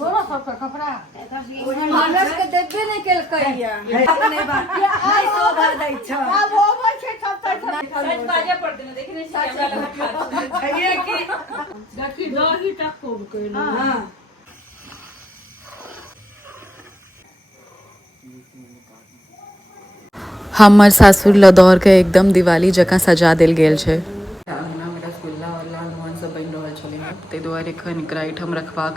थोड़ा सा कपड़ा मानस के देबे नहीं केल कहिया नहीं बात नहीं शोभा दै छ अब होबै छै सब तक सच बाजे पड़ते ना देखने से क्या लगा खा है कि देखी दही तक खूब कइलो हां हमर सासुर लदौर के एकदम दिवाली जकाँ सजा देल गेल छै। अंगना में रसगुल्ला और लाल मोहन सब बनि रहल छलै हँ, ताहि दुआरे एखन एकरा एहिठाम रखबाक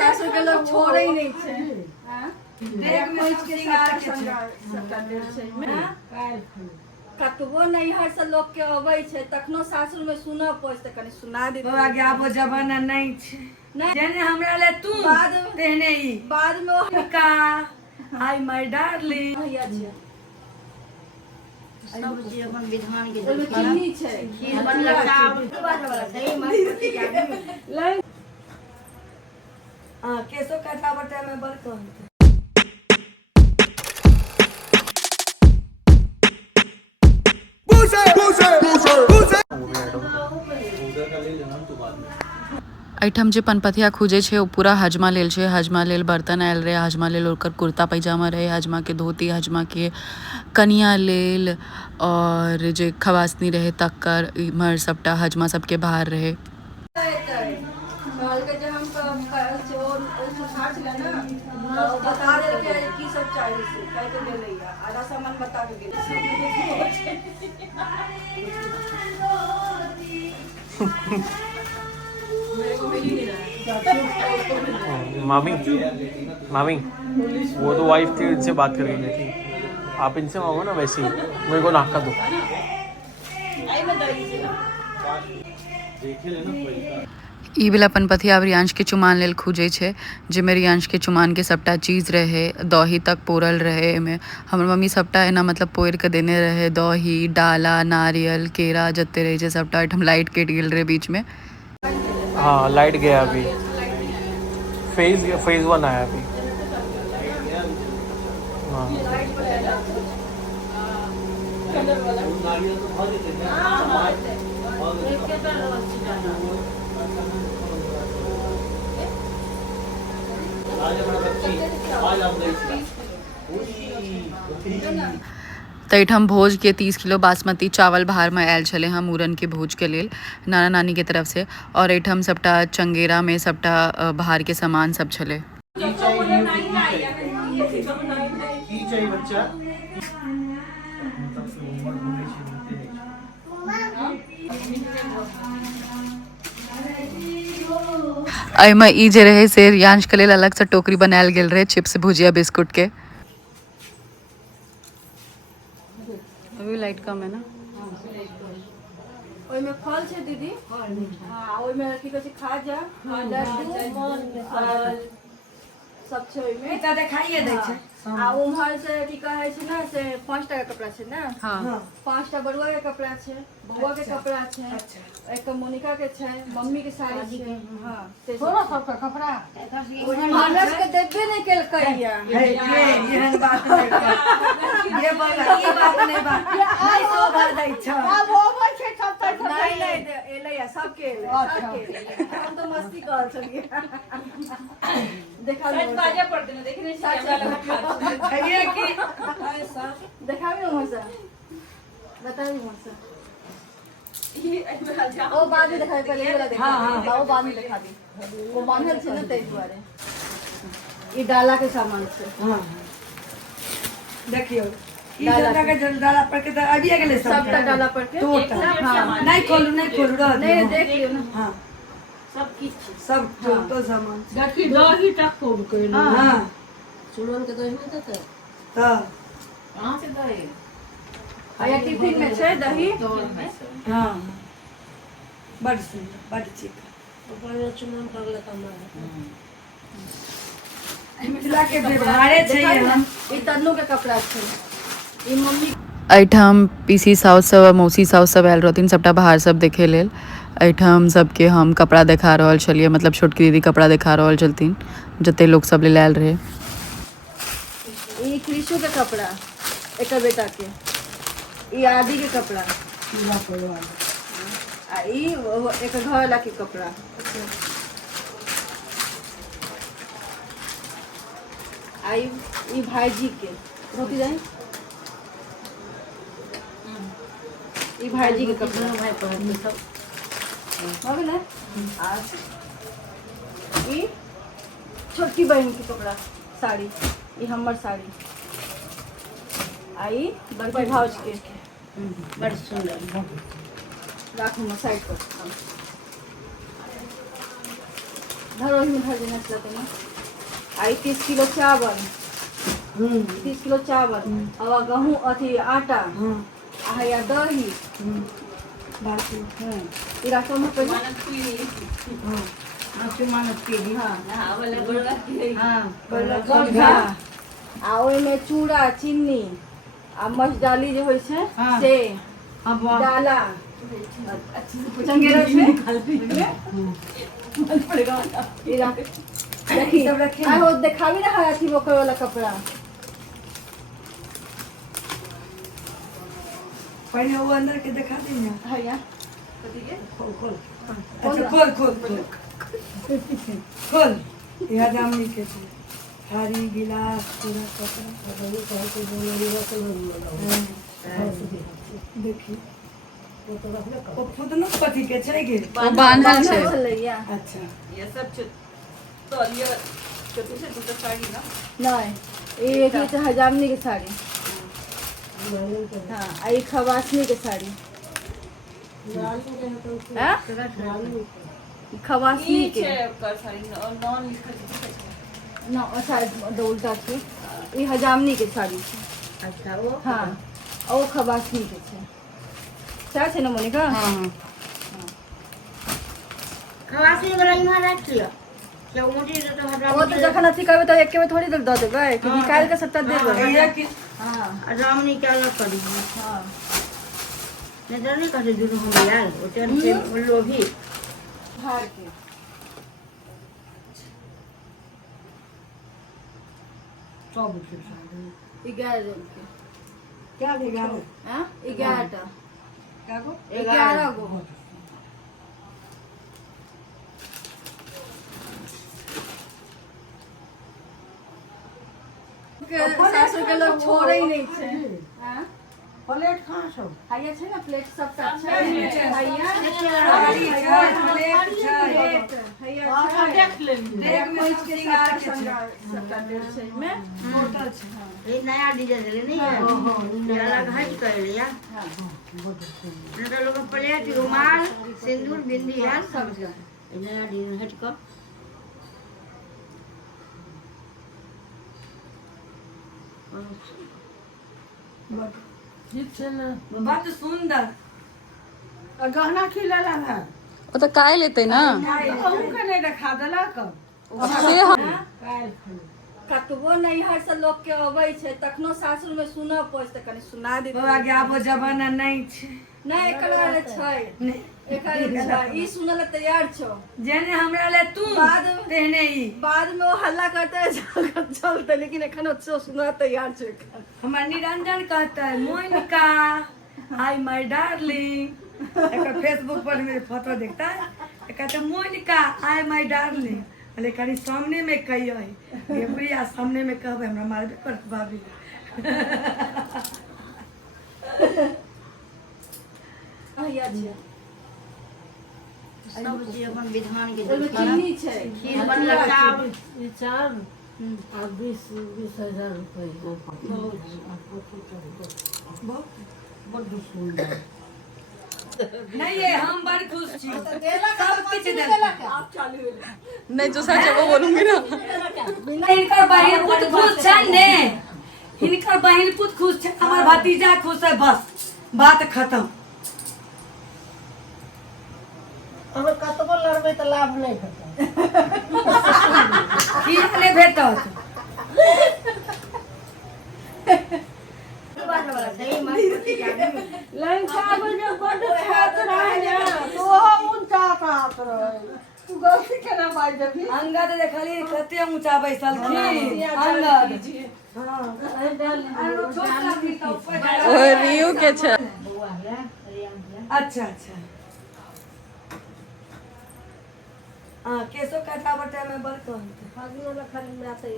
सासुर के लोग छोड़े ही नहीं छै देख मैच के श्रृंगार सबटा देल छै कतबो नैहर से लोग के अबै छै तखनो सासुर में सुनऽ पड़ै त कनी सुना दे बाबा के आबो जमाना नहीं छै जेने हमरा ले तू बाद तेने ही बाद में का हाय माय डार्लिंग भैया छै सब जे अपन विधान के ओमे चीनी छै खीर बनला चावल दही मस्ती के हां केसो कथा बटे में बड़ कहन एहिठाम जे पनपथिया खुजै छै ओ पूरा हजमा लेल छै। हजमा लेल बर्तन आयल रहे, हजमा लेल ओकर कुर्ता पैजामा रहे, हजमा के धोती, हजमा के कनिया लेल और जे खवासनी रहे तक्कर इम्हर सबटा हजमा सबके बाहर रहे। कहल के जे हम करल छै ओ छाट ले ना तो बता दे के की सब चाहिए से कह के ले लिया आधा सामान बता के गेल मामी मामी वो तो वाइफ थी, इनसे बात कर रही थी, आप इनसे मांगो ना वैसे ही मेरे को नाका दो। ई वाला पनपथिया रियांश के चुमान लेल खुजै छै, जेमे रियांश के चुमान के सबटा चीज रहे, दही तक पोरल रहे। एमे हमर मम्मी सबटा एना मतलब पोर के देने रहे, दही, डाला, नारियल, केरा जते रहे छै सबटा। एठम लाइट कट गेल रहे बीच में। हाँ लाइट गया अभी, फेज 1 आया अभी। तो एहिठाम भोज के 30 किलो बासमती चावल बाहर में आयल छले हँ मूरन के भोज के लेल नाना नानी के तरफ से। और एहिठाम सबटा चंगेरा में सबटा बाहर के सामान सब छले। एहिमे ई जे रहे से रियांश के लेल अलग से टोकरी बनायल गेल रहे चिप्स, भुजिया, बिस्कुट के। अभी लाइट कम है ना। ओइ में फल छै दीदी हां ओइ में की कहै छै खाजा लड्डू सब छै ओइ में इता देखाइए दै छै आ उम्हर से की कहै छै ना से 5 टा के कपड़ा छै ना। हाँ 5 टा बरुआ के कपड़ा छै, बउआ के कपड़ा छै, एक मोनिका के छै, मम्मी के साड़ी छै। हां थोड़ा सा कपड़ा मानस के देबे नहीं केल कहिया है एहन बात नहीं ये बात नहीं बात नहीं शोभा दै छ अब होबै छै सब तक नहीं एले सबके हम तो मस्ती कर छलिए देखा सच बाजे पड़ते ना देखने से क्या लगा खा है कि देखा भी मजा बता भी मजा ओ बाद में दिखाई पहले वाला देखा हां बाद में दिखा दी वो बांधल छै ना तै दुआरे ई डाला के सामान छै। हां देखियो ई डाला के डाला पर के अभी आ गेले सबटा डाला पर के हां नहीं खोलू रह नहीं देख लियो ना हां सब किछ सब तो सामान देखी दही तक खूब कइलो हां सुमन के दही में देते हां कहां से दही आया टिफिन में छै दही हां बड़ सुंदर बड़ चिकन ऊपर चुमन कर ले कम मिथिला के व्यवहारे छै हम ई तन्नू के कपड़ा छै ई मम्मी एहिठाम पीसी साउस सब, मौसी साउस सब आयल रहथिन सबटा बाहर सब देखे लेल। एहिठाम सबके हम कपड़ा देखा रहल छलिए, मतलब छोटकी दीदी कपड़ा देखा रहल छलथिन जते लोग सब लेल आयल रहे। ई कृषु के कपड़ा एक बेटा के ई आदि के कपड़ा आ ई एक घर वाला के कपड़ा आ ई भाईजी के रोटी जाए ई भाईजी के कपड़ा भाई पहन सब हो गए आ ई छोटी बहन के कपड़ा साड़ी ई हमर साड़ी आई बड़की भाउज के बड़ सुंदर राखू मैं साइड पर धरो ही में धर देना चलते ना आई 30 किलो चावल 30 किलो चावल और गेहूँ अथी आटा आ या दही बाकी इरा तो में पहले मानत के दी हाँ हाँ वाला बड़ा हाँ आ ओई में चूड़ा चीनी आ मछदाली जे होय छै हाँ। से अब डाला चंगेरा छै इरा देखी सब रखे आ हो देखावी ना है अथी ओकर वाला कपड़ा पहले वो अंदर के दिखा दी ना है या खोल खोल अच्छा खोल खोल खोल खोल यह जामनी के छै थारी गिलास पूरा देखी वो फुदनो पति के छै गे वो बांधल छै चलैया अच्छा ये सब तो ये छोटी से दूसरा साड़ी ना नहीं ये एक है हजामनी की साड़ी हाँ आ ये खवासनी की साड़ी हाँ? खवासनी ये के छे कर साड़ी नॉन लिखल छै ना शायद उल्टा छै ई हजामनी के साड़ी छै अच्छा वो हाँ ओ खवासनी के छै सही छै ना मोनिका हाँ खलासी वाला इहाँ रख लियो क्या मुझे तो हटा वो तो जखन अथी करबै तो एके में थोड़ी देर दऽ देबै कि निकाल के सबटा देबै ये कि हाँ रामनी क्या अलग करी हाँ नहीं तो नहीं कहते जुनू हम यार वो चल के बोलो भी भार के सब कुछ 11 रंग के क्या देगा हाँ 11टा क्या को 11 गो सासुर के लोग छोड़े ही नहीं छै हाँ प्लेट कहाँ सब हैया छै ना प्लेट सबटा छै हैया थारी छै प्लेट छै प्लेट हैया छै देख ले देख में के श्रृंगार के छै सबटा देर छै में बोतल छै ये नया डिजाइन ले नहीं है ये अलग हट कर लिया हाँ नहीं तो लोग प्लेट रुमाल सिंदूर बिंदी है सब ये नया डिजाइन हट कर बड़ सुंदर गहना खिलाला ना वो तो काय लेते ना कहूँ के नहीं देखा देलक से हम कतबो नैहर से लोग के अबै छै तखनो सासुर में सुनऽ पड़ै तऽ कनी सुना दे बाबा के आबो जमाना नहीं छै नहीं एकर वाले छै एकर छै ई सुनऽ ले तैयार छौ जेने हमरा ले तू बाद में- तेने ई बाद में वो हल्ला करते है चलते लेकिन एखन वो सुनऽ तैयार छै एकर हमार निरंजन कहता है मोनिका हाय माय डार्लिंग एक फेसबुक पर मेरे फोटो देखता है कहता है मोनिका हाय माय डार्लिंग अरे कहीं सामने में कही है ये बुढ़िया सामने में कहबे हमरा मारबे करत भाभी हैया छै सब चीज अपन विधान के ओहिमे चीनी छै खीर बनला चावल नहीं ये हम बड़ खुश छी सब कुछ देलक आप चालू हो नहीं जो सच है वो बोलूंगी ना इनकर बहिन पुत खुश छै ने इनकर बहिन पुत खुश छै हमर भतीजा खुश है बस बात खत्म अगर कतबो लड़बै तऽ लाभ नहीं भेटत की ले भेटत बाजा वाला सही मत लंका में जब बड़ खात रहे तो वो मुंचा खात रहे तू गलती केना बाज देबी अंगद देखली कते ऊंचा बैसल खी अंगद ओ रियू के छै। अच्छा अच्छा हाँ केसो काटा बटा में बर कहते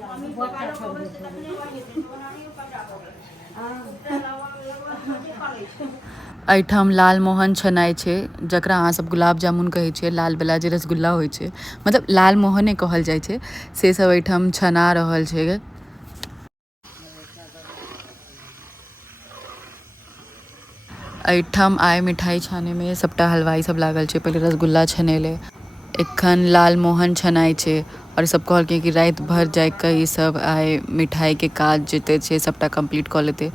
एहिठाम लाल मोहन छनाइ छै, जकरा अहाँ सब गुलाब जामुन कहै छियै, लाल वाला जे रसगुल्ला होइ छै, मतलब लाल मोहने कहल जाइ छै, से सब एहिठाम छना रहल छै। एहिठाम आइ मिठाई छाने में सबटा हलवाई सब लागल छै। पहले रसगुल्ला छनेले, एखन लाल मोहन छनाइ छै, और सब कहलकै कि रात भर जाए के ई सब आइ मिठाई के काज जते छै सबटा कंप्लीट कऽ लेतै।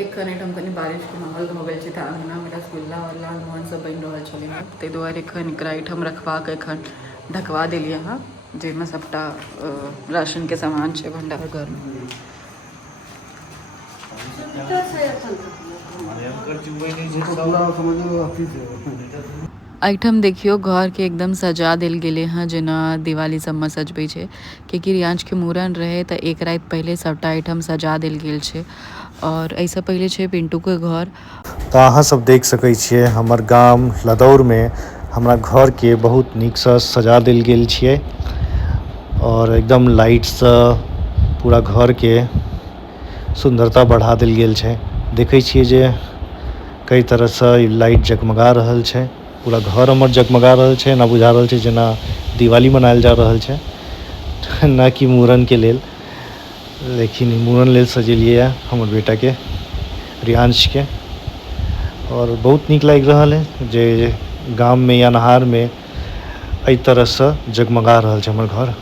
एखन एहिठाम कनि बारिश के माहौल भऽ गेल छै, तऽ अंगना में रसगुल्ला और लाल मोहन सब बनि रहल छलै हँ, ताहि दुआरे एखन एकरा एहिठाम रखबाक एखन ढकवा देलियै हँ, जाहिमे सबटा राशन के सामान छै भंडार घर में। एहिठाम देखियो घर के एकदम सजा देल गेले हैं, जेना दिवाली सब में सजबै छै, कियाकि रियांश के मूड़न रहे तऽ एक रात पहले सबटा एहिठाम सजा देल गेल छै। और एहिसँ पहले छै पिंटू के घर। तऽ अहाँ सब देख सकै छियै हमर गाम लदौर में हमरा घर के बहुत नीक सँ सजा देल गेल छियै, और एकदम लाइट सँ पूरा घर के सुंदरता बढ़ा देल गेल छै। देखै छियै जे कई तरह सँ लाइट जगमगा रहल छै, पूरा घर हमर जगमगा रहल छै, ना बुझा रहल छै जेना दिवाली मनायल जा रहल छै, ना कि मूड़न के लेल, लेकिन मूड़न लेल सजेलियै हमर बेटा के रियांश के। और बहुत नीक लागि रहल है जे गाम में या नहार में एहि तरह सँ जगमगा रहल छै हमर घर।